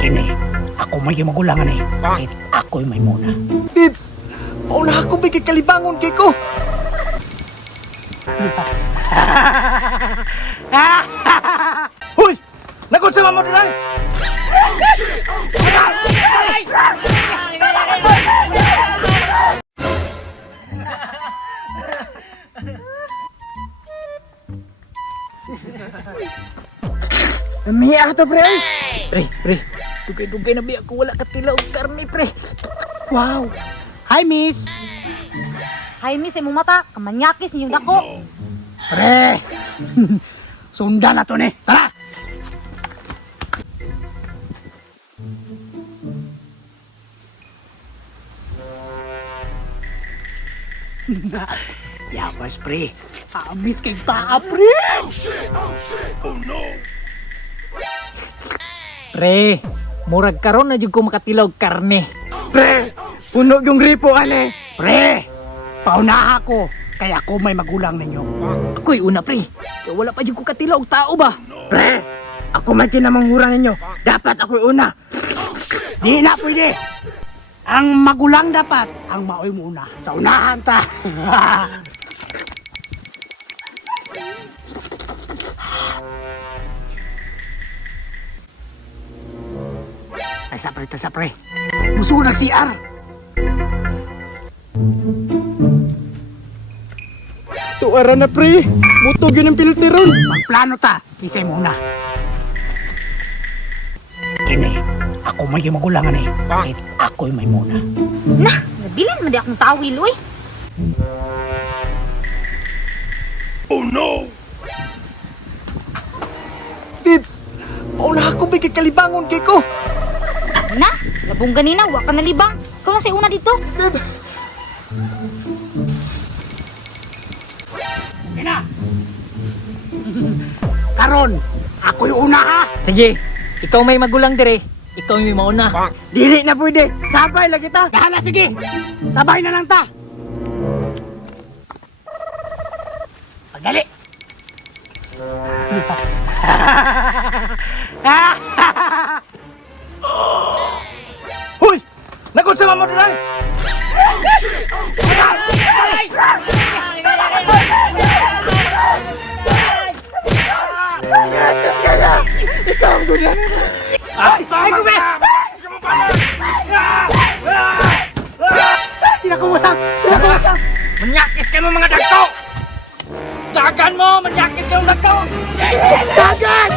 Kini, ako may magulangan eh. Kahit ako'y may muna. Bib, mauna ako may kalibangon kay ko. Hoy! Nagod sa mamo dinay! Miya to pre. Pre. Dugay-dugay na biya ko wala katilaw karne pre. Wow. Hi miss. Hay miss, imong mata, kamanyakis niyo dako. Pre! Sundan na to ni. Tara! Yabas pre. Amis kay paa pre. Pre, murag karon na jud ko makatilaw karne. Pre! Puno yung gripo ane. Pre! Paunaha ko. Kaya ako may magulang ninyo. Ako'y una pre. Kaya wala pa jud ko katilaw tao ba? Pre! Ako may kinamanghuran ninyo. Dapat ako'y una. Di na pwede. Ang magulang dapat. Ang maoy muna. Sa unahan ta. Ay, sa pre. Gusto ko nag-CR. Tuara na pre. Butog yun ang pilteron. Magplano ta. Kisay muna. Kini, ako may magulangan eh. Kahit ako'y may muna. Nah, nabilin man di akong tawil, uy. Bib, mauna ako may kalibangon kay ko. Na, labong ganina, wa ka nalibang. Ikaw na sa una dito. Bib, Kina! Karon, ako'y una ha! Sige, ikaw may magulang dire. Ikaw may mauna. Dili na pwede! Sabay lang kita! Dala, sige! Sabay na lang ta! Pagdali! hoy! Nagod sa mamo dinay! Ay, gube! Tinakumusang! Tinakumusang! Menyakis kayo mga dagko! Dagan mo! Menyakis kayo dagko! Dagan!